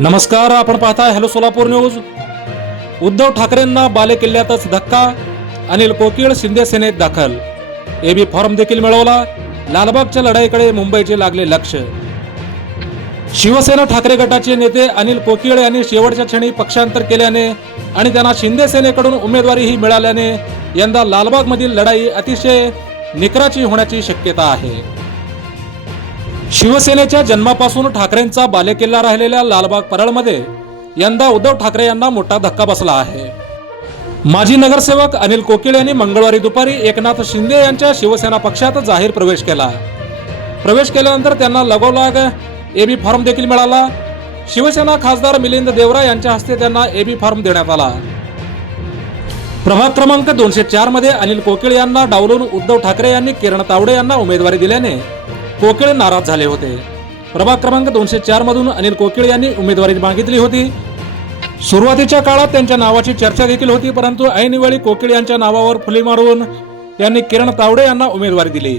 नमस्कार, आपण पाहताय हॅलो सोलापूर न्यूज। उद्धव ठाकरेंना बालेकिल्ल्यातच धक्का, अनिल कोकीळ शिंदे सेनेत दाखल। एबी फॉर्म देखील मिळवला। लालबागच्या लढाईकडे मुंबईचे लागले लक्ष। शिवसेना ठाकरे गटाचे नेते अनिल कोकीळ यांनी शेवटच्या क्षणी पक्षांतर केल्याने आणि त्यांना शिंदे सेनेकडून उमेदवारीही मिळाल्याने यंदा लालबागमधील लढाई अतिशय निकराची होण्याची शक्यता आहे। शिवसेनेच्या जन्मापासून ठाकरेंचा बालेकिल्ला राहिलेल्या लालबाग परळमध्ये यंदा उद्धव ठाकरे यांना मोठा धक्का बसला आहे। माजी नगरसेवक अनिल कोकीळ यांनी मंगळवारी दुपारी एकनाथ शिंदे यांच्या शिवसेना पक्षात जाहीर प्रवेश केला। प्रवेश केल्यानंतर त्यांना लगोलाग एबी फॉर्म देखील मिळाला। शिवसेना खासदार मिलिंद देवरा यांच्या हस्ते त्यांना एबी फॉर्म देण्यात आला। प्रभाग क्रमांक 204 मध्ये अनिल कोकीळ यांना डावलून उद्धव ठाकरे यांनी किरण तावडे यांना उमेदवारी दिल्याने कोकीळ नाराज झाले होते। प्रभाग क्रमांक 204 मधून अनिल कोकीळ यांनी उमेदवारी मागितली होती। सुरुवातीच्या काळात त्यांच्या नावाची चर्चा देखील होती, परंतु ऐनवेळी कोकीळ यांच्या नावावर फुली मारून यांनी किरण तावडे यांना उमेदवारी दिली।